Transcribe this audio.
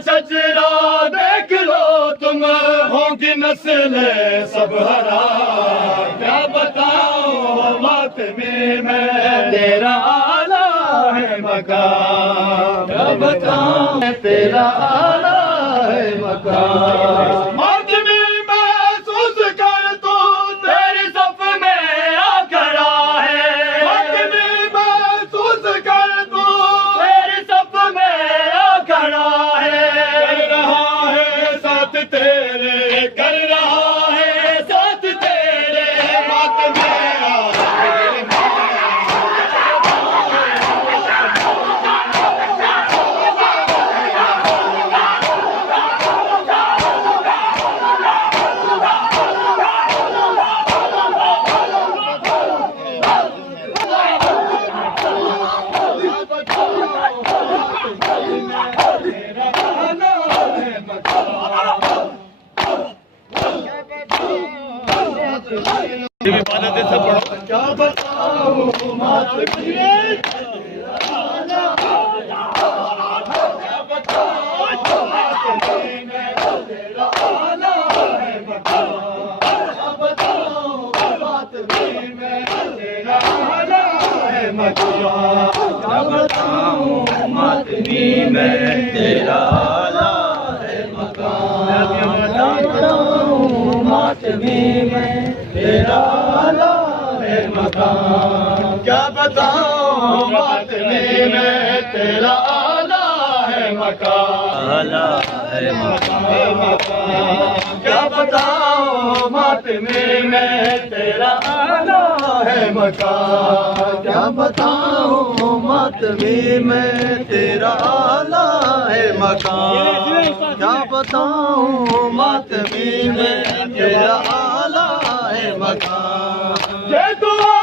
शजरा देख लो तुम होंगी नस्ल सब हरा क्या बताऊं मातमी में तेरा आला है मकाम क्या बताऊं तेरा आला है मकाम मातमी महसूस कर तू तेरी सफ में आ खड़ा है मातमी महसूस कर तू तेरी सफ में आ खड़ा है कर रहा है साथ तेरे कर रहा है साथ तेरे मातमी क्या बताऊं मातमी में तेरा आला है मकाम मातमी में तेरा आला है मकाम क्या बताऊं मातमी में तेरा आला है मकाम आला है मकाम क्या बताऊं मातमी में तेरा आला है मकाम क्या बताऊं मातमी में तेरा आला है मकाम क्या बताऊं मातमी में तेरा आला है मकाम ये दुआ